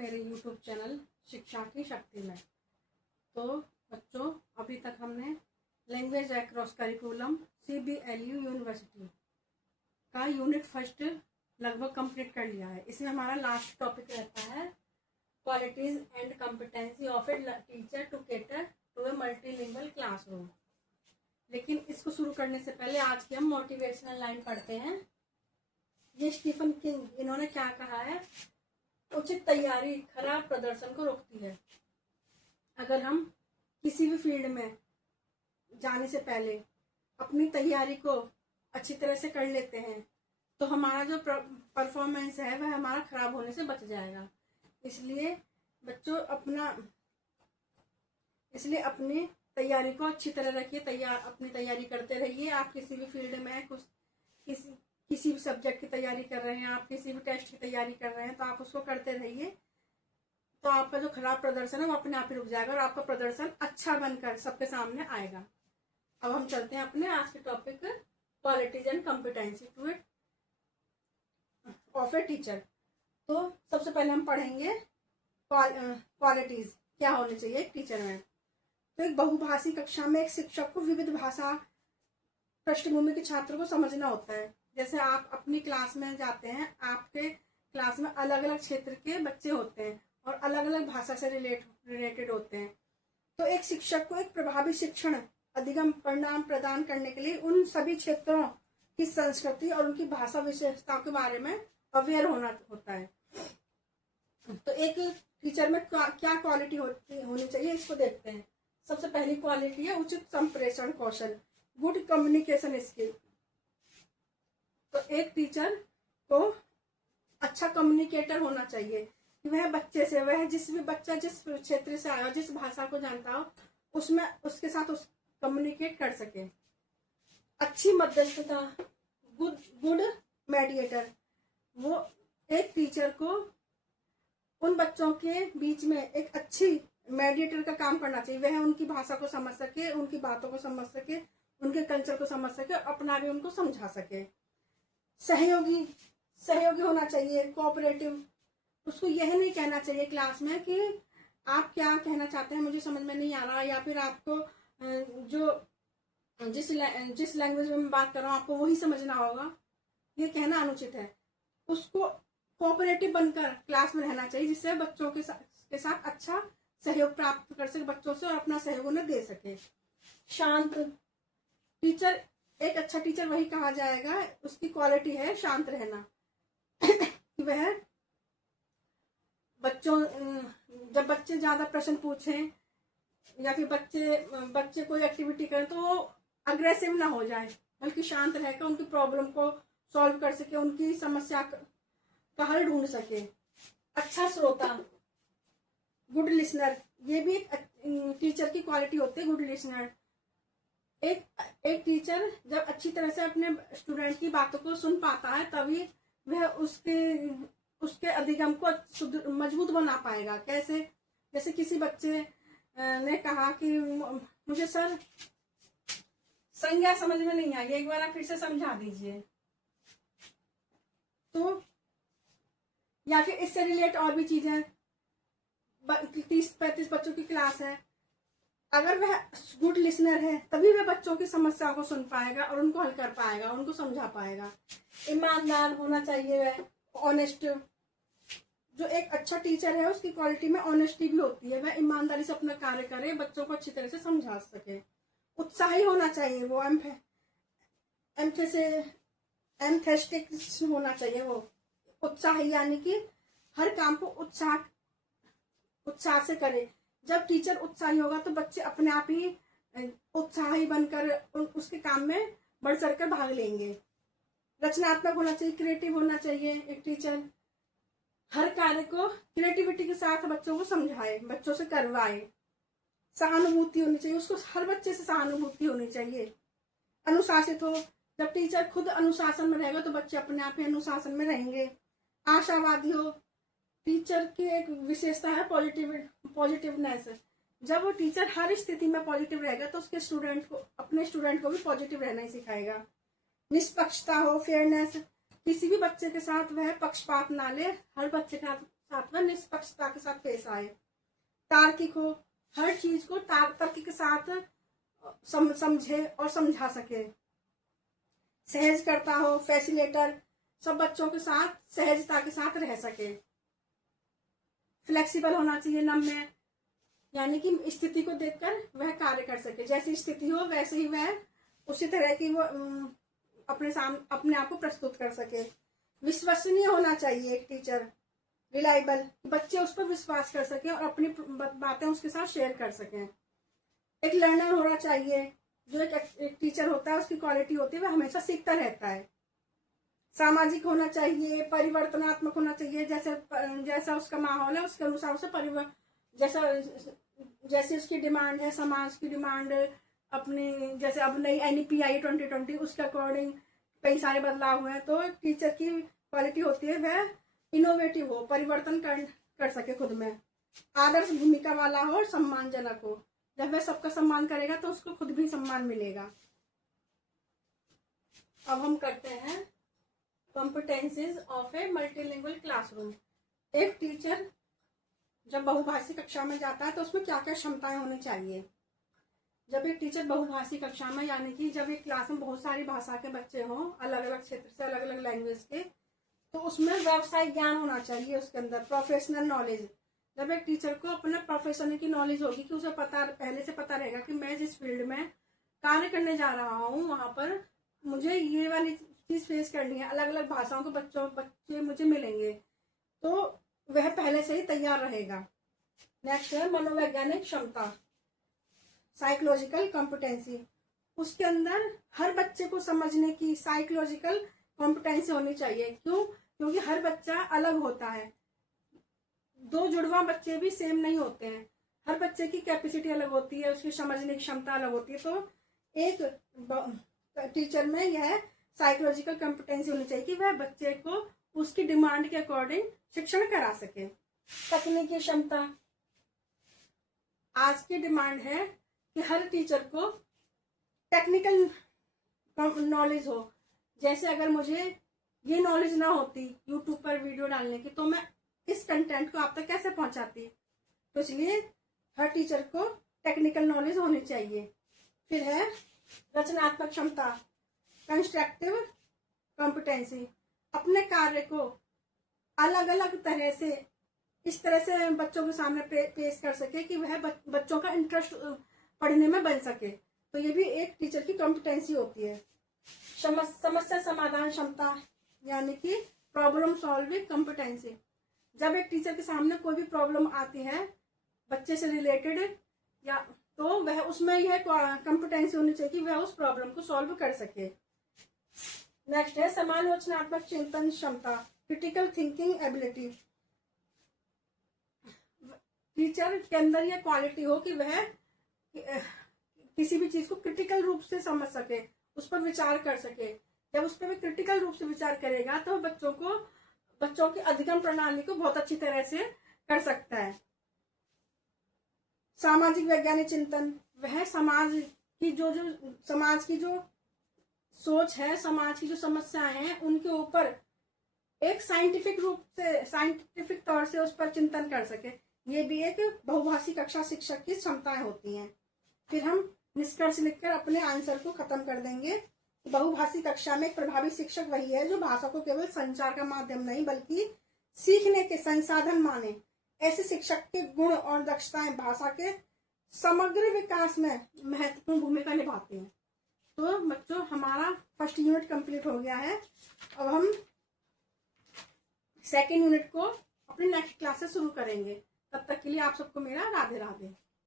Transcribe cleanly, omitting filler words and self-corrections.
मेरे YouTube channel शिक्षा की शक्ति में। तो बच्चों, अभी तक हमने language across curriculum CBLU university का यूनिट फर्स्ट लगभग कंप्लीट कर लिया है। इसमें हमारा लास्ट टॉपिक रहता है qualities and competency of a teacher to cater to a multilingual classroom. लेकिन इसको शुरू करने से पहले आज की हम मोटिवेशनल लाइन पढ़ते हैं। ये स्टीफन किंग, इन्होंने क्या कहा है, उचित तैयारी खराब प्रदर्शन को रोकती है। अगर हम किसी भी फील्ड में जाने से पहले अपनी तैयारी को अच्छी तरह से कर लेते हैं तो हमारा जो परफॉर्मेंस है वह हमारा खराब होने से बच जाएगा। इसलिए बच्चों अपनी तैयारी को अच्छी तरह रखिए, अपनी तैयारी करते रहिए। आप किसी भी फील्ड में किसी भी सब्जेक्ट की तैयारी कर रहे हैं, आप किसी भी टेस्ट की तैयारी कर रहे हैं तो आप उसको करते रहिए। तो आपका जो खराब प्रदर्शन है वो अपने आप ही रुक जाएगा और आपका प्रदर्शन अच्छा बनकर सबके सामने आएगा। अब हम चलते हैं अपने आज के topic qualities and competency to it of a teacher. तो सबसे पहले हम पढ़ेंगे क्वालिटीज क्या होनी चाहिए एक टीचर में। तो एक बहुभाषी कक्षा में एक शिक्षक को विविध भाषा पृष्ठभूमि के छात्रों को समझना होता है। जैसे आप अपनी क्लास में जाते हैं, आपके क्लास में अलग अलग क्षेत्र के बच्चे होते हैं और अलग अलग भाषा से रिलेटेड होते हैं। तो एक शिक्षक को एक प्रभावी शिक्षण अधिगम परिणाम प्रदान करने के लिए उन सभी क्षेत्रों की संस्कृति और उनकी भाषा विशेषताओं के बारे में अवेयर होना होता है। तो एक टीचर में क्या क्वालिटी होनी चाहिए, इसको देखते हैं। सबसे पहली क्वालिटी है उचित संप्रेषण कौशल, गुड कम्युनिकेशन स्किल। तो एक टीचर को अच्छा कम्युनिकेटर होना चाहिए कि वह बच्चे से, वह जिस क्षेत्र से आया हो, जिस भाषा को जानता हो, उसमें उसके साथ कम्युनिकेट कर सके। अच्छी मध्यस्थता, गुड मेडिएटर, वो एक टीचर को उन बच्चों के बीच में एक अच्छी मेडिएटर का काम करना चाहिए। वह उनकी भाषा को समझ सके, उनकी बातों को समझ सके, उनके कल्चर को समझ सके और अपना भी उनको समझा सके। सहयोगी होना चाहिए, कोऑपरेटिव। उसको यह नहीं कहना चाहिए क्लास में कि आप क्या कहना चाहते हैं मुझे समझ में नहीं आ रहा, या फिर आपको जिस लैंग्वेज में मैं बात कर रहा हूँ आपको वही समझना होगा, ये कहना अनुचित है। उसको कोऑपरेटिव बनकर क्लास में रहना चाहिए, जिससे बच्चों के साथ अच्छा सहयोग प्राप्त कर सके बच्चों से और अपना सहयोग उन्हें दे सके। शांत टीचर, एक अच्छा टीचर वही कहा जाएगा, उसकी क्वालिटी है शांत रहना। कि वह जब बच्चे ज्यादा प्रश्न पूछें या फिर बच्चे कोई एक्टिविटी करें तो वो अग्रेसिव ना हो जाए, बल्कि शांत रहकर उनकी प्रॉब्लम को सॉल्व कर सके, उनकी समस्या का हल ढूंढ सके। अच्छा श्रोता, गुड लिसनर, ये भी एक टीचर की क्वालिटी होती है, गुड लिसनर। एक टीचर जब अच्छी तरह से अपने स्टूडेंट की बातों को सुन पाता है तभी वह उसके अधिगम को मजबूत बना पाएगा। कैसे? जैसे किसी बच्चे ने कहा कि मुझे सर संज्ञा समझ में नहीं आई, एक बार आप फिर से समझा दीजिए। तो या फिर इससे रिलेट और भी चीजें, 30-35 बच्चों की क्लास है, अगर वह गुड लिसनर है तभी वह बच्चों की समस्या को सुन पाएगा और उनको हल कर पाएगा, उनको समझा पाएगा। ईमानदार होना चाहिए वह, ऑनेस्ट। जो एक अच्छा टीचर है उसकी क्वालिटी में ऑनेस्टी भी होती है, वह ईमानदारी से अपना कार्य करे, बच्चों को अच्छी तरह से समझा सके। उत्साही होना चाहिए वो, एम्फेस्टिक होना चाहिए वो, उत्साही, यानी कि हर काम को उत्साह से करे। जब टीचर उत्साही होगा तो बच्चे अपने आप ही उत्साही बनकर उसके काम में बढ़ चढ़कर भाग लेंगे। रचनात्मक होना चाहिए, क्रिएटिव होना चाहिए एक टीचर। हर कार्य को क्रिएटिविटी के साथ बच्चों को समझाए, बच्चों से करवाए। सहानुभूति होनी चाहिए, उसको हर बच्चे से सहानुभूति होनी चाहिए। अनुशासित हो, जब टीचर खुद अनुशासन में रहेगा तो बच्चे अपने आप ही अनुशासन में रहेंगे। आशावादी हो, टीचर की एक विशेषता है पॉजिटिवनेस। जब वो टीचर हर स्थिति में पॉजिटिव रहेगा तो अपने स्टूडेंट को भी पॉजिटिव रहना ही सिखाएगा। निष्पक्षता हो, फेयरनेस, किसी भी बच्चे के साथ वह पक्षपात ना ले, हर बच्चे के साथ वह निष्पक्षता के साथ पेश आए, तार्किक हो, हर चीज को तर्क के साथ समझे और समझा सके, सहज करता हो, फैसिलेटर, सब बच्चों के साथ सहजता के साथ रह सके, फ्लेक्सिबल होना चाहिए, नम्य, यानी कि स्थिति को देखकर वह कार्य कर सके, जैसी स्थिति हो वैसे ही वह उसी तरह की वो अपने आप को प्रस्तुत कर सके। विश्वसनीय होना चाहिए एक टीचर, रिलायबल, बच्चे उस पर विश्वास कर सके और अपनी बातें उसके साथ शेयर कर सकें। एक लर्नर होना चाहिए, जो एक टीचर होता है उसकी क्वालिटी होती है वह हमेशा सीखता रहता है। सामाजिक होना चाहिए, परिवर्तनात्मक होना चाहिए, जैसा उसका माहौल है उसके अनुसार उसे जैसे उसकी डिमांड है, समाज की डिमांड अपनी, जैसे अब नई NEP आई 2020 उसके अकॉर्डिंग कई सारे बदलाव हुए हैं। तो टीचर की क्वालिटी होती है वह इनोवेटिव हो, परिवर्तन कर सके खुद में, आदर्श भूमिका वाला हो और सम्मानजनक हो। जब वह सबका सम्मान करेगा तो उसको खुद भी सम्मान मिलेगा। अब हम करते हैं competencies of A multilingual classroom. एक टीचर जब बहुभाषी कक्षा में जाता है तो उसमें क्या क्या क्षमताएं होनी चाहिए। जब एक टीचर बहुभाषी कक्षा में, यानी कि जब एक क्लास में बहुत सारी भाषा के बच्चे हों, अलग अलग क्षेत्र से, अलग अलग लैंग्वेज के, तो उसमें व्यवसायिक ज्ञान होना चाहिए उसके अंदर, प्रोफेशनल नॉलेज। जब एक टीचर को अपने प्रोफेशन की नॉलेज होगी कि उसे पहले से पता रहेगा कि मैं जिस फील्ड में कार्य करने जा रहा हूँ वहां पर मुझे ये वाली चीज फेस करनी है, अलग अलग भाषाओं के बच्चे मुझे मिलेंगे, तो वह पहले से ही तैयार रहेगा। नेक्स्ट है मनोवैज्ञानिक क्षमता, साइकोलॉजिकल कॉम्पिटेंसी। उसके अंदर हर बच्चे को समझने की साइकोलॉजिकल कॉम्पिटेंसी होनी चाहिए। क्यों? क्योंकि हर बच्चा अलग होता है, दो जुड़वा बच्चे भी सेम नहीं होते हैं, हर बच्चे की कैपेसिटी अलग होती है, उसकी समझने की क्षमता अलग होती है। तो एक टीचर में यह साइकोलॉजिकल कॉम्पिटेंसी होनी चाहिए कि वह बच्चे को उसकी डिमांड के अकॉर्डिंग शिक्षण करा सके। तकनीकी क्षमता, आज की डिमांड है कि हर टीचर को टेक्निकल नॉलेज हो। जैसे अगर मुझे ये नॉलेज ना होती यूट्यूब पर वीडियो डालने की, तो मैं इस कंटेंट को आप तक कैसे पहुंचाती। तो इसलिए हर टीचर को टेक्निकल नॉलेज होनी चाहिए। फिर है रचनात्मक क्षमता, कंस्ट्रक्टिव कॉम्पिटेंसी, अपने कार्य को अलग अलग तरह से, इस तरह से बच्चों के सामने पेश कर सके कि वह बच्चों का इंटरेस्ट पढ़ने में बन सके। तो ये भी एक टीचर की कॉम्पिटेंसी होती है। समस्या समाधान क्षमता, यानी कि प्रॉब्लम सॉल्विंग कॉम्पिटेंसी। जब एक टीचर के सामने कोई भी प्रॉब्लम आती है बच्चे से रिलेटेड, या तो वह उसमें यह कॉम्पिटेंसी होनी चाहिए कि वह उस प्रॉब्लम को सॉल्व कर सके। नेक्स्ट है समालोचनात्मक चिंतन क्षमता, क्रिटिकल थिंकिंग एबिलिटी। टीचर के अंदर यह क्वालिटी हो कि वह किसी भी चीज को क्रिटिकल रूप से समझ सके, उस पर विचार कर सके। जब उस पर भी क्रिटिकल रूप से विचार करेगा तो बच्चों की अधिगम प्रणाली को बहुत अच्छी तरह से कर सकता है। सामाजिक वैज्ञानिक चिंतन, वह समाज की जो सोच है, समाज की जो समस्याएं हैं, उनके ऊपर एक साइंटिफिक तौर से उस पर चिंतन कर सके। ये भी एक बहुभाषी कक्षा शिक्षक की क्षमताएं होती हैं। फिर हम निष्कर्ष लिखकर अपने आंसर को खत्म कर देंगे। बहुभाषी कक्षा में एक प्रभावी शिक्षक वही है जो भाषा को केवल संचार का माध्यम नहीं बल्कि सीखने के संसाधन माने। ऐसे शिक्षक के गुण और दक्षताएं भाषा के समग्र विकास में महत्वपूर्ण भूमिका निभाती हैं। तो बच्चों, हमारा फर्स्ट यूनिट कंप्लीट हो गया है। अब हम सेकेंड यूनिट को अपने नेक्स्ट क्लास से शुरू करेंगे। तब तक के लिए आप सबको मेरा राधे राधे।